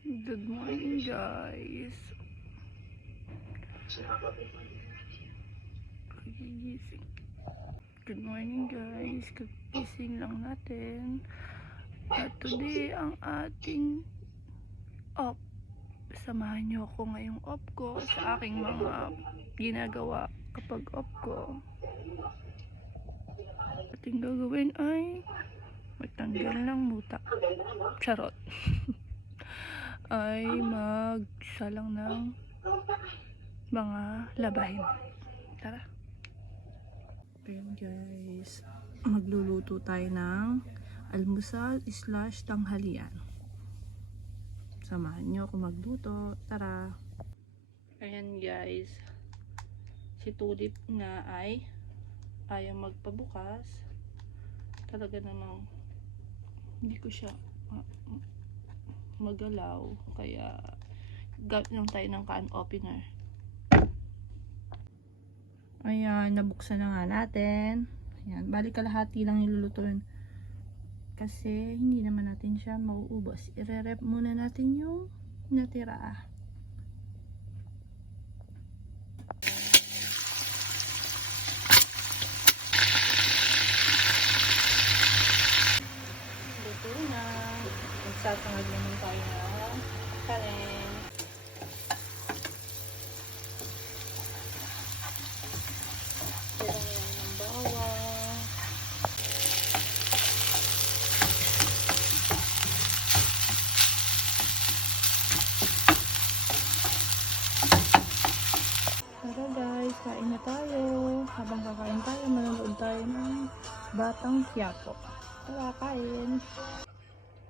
Good morning, guys. Pagigising. Good morning, guys. Kagising lang natin. At today, ang ating off. Samahan niyo ako ngayong off ko sa aking mga ginagawa kapag off ko. Ating gagawin ay magtanggal ng muta. Charot. Ay magsalang ng mga labahin. Tara. Ayan guys, magluluto tayo ng almusal / tanghalian. Samahan nyo ako magluto. Tara. Ayan guys, si Tulip nga ay ayaw magpabukas. Talaga namang hindi ko siya magalaw, kaya gamit lang tayo ng can opener. Ayan, nabuksan na nga natin. Ayan, balik kalahati lang nilulutuin kasi hindi naman natin siya mauubos. I-rep muna natin yung natira. Luto na. Magsasangag naman tayo ng kanin. Kailangan yan ng bawang. Tara guys, kain na tayo. Habang kakain tayo, manonood tayo ng Batang Quiapo. Tara, kain.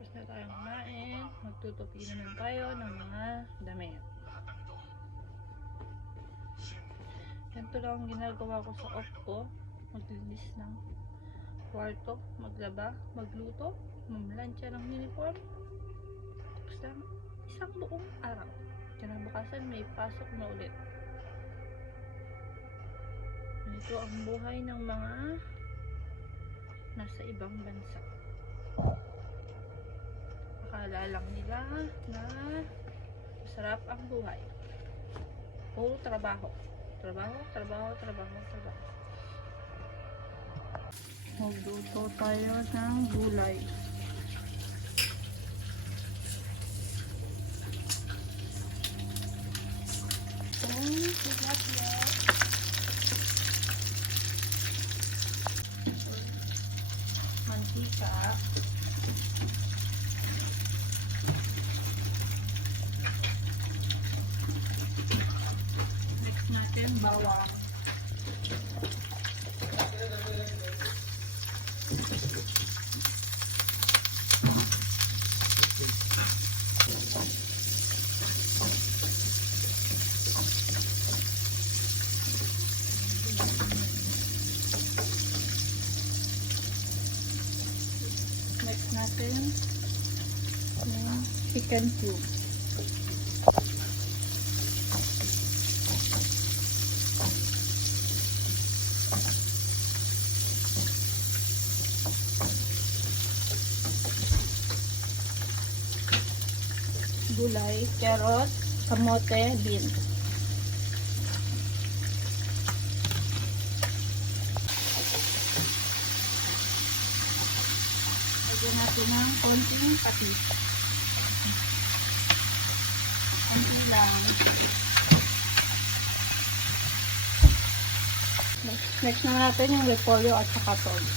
Tapos na tayong kumain. Magtutupi naman tayo ng mga damit. Ganito lang ang ginagawa ko sa off ko. Maglinis ng kwarto, maglaba, magluto, mamlansya ng uniform. Tapos lang, isang buong araw. Kinabukasan may pasok na ulit. Ito ang buhay ng mga nasa ibang bansa. Akala lang nila na masarap ang buhay. Puro trabaho. Trabaho. Magluto tayo ng gulay. Mantika. Mix natin bawang. Mix natin yung chicken cube. Gulay, carrot, kamote, beans. Lagyan natin ng konting patis. Konti lang. Next na natin yung repolyo at saka toyo.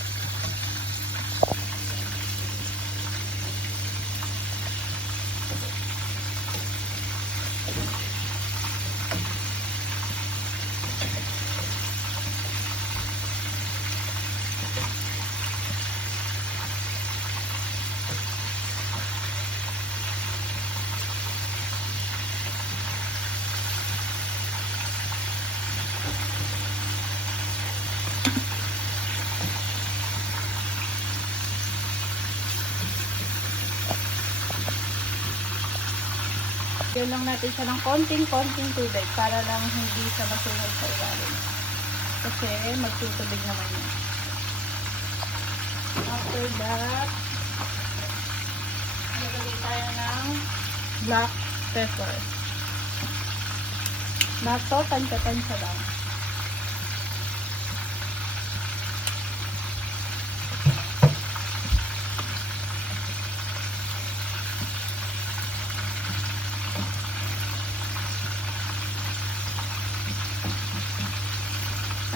Lagyan lang natin siya ng konting tubig para lang hindi siya masunog sa ilalim. Kasi magtutubig naman yun. After that, nagagay tayo ng black pepper. Lahat to, tansya-tansya lang.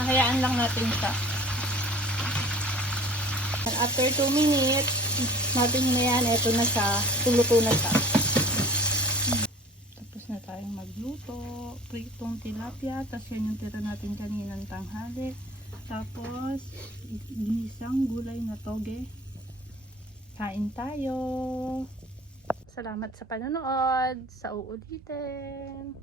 Hayaan lang natin siya. And after 2 minutes, natin na yan. Ito na siya. Tuluto na siya. Tapos na tayong magluto. Pritong tilapia. Tapos yan yung tira natin kaninang tanghali. Tapos, ginisang gulay na toge. Kain tayo. Salamat sa panonood. Sa uulitin.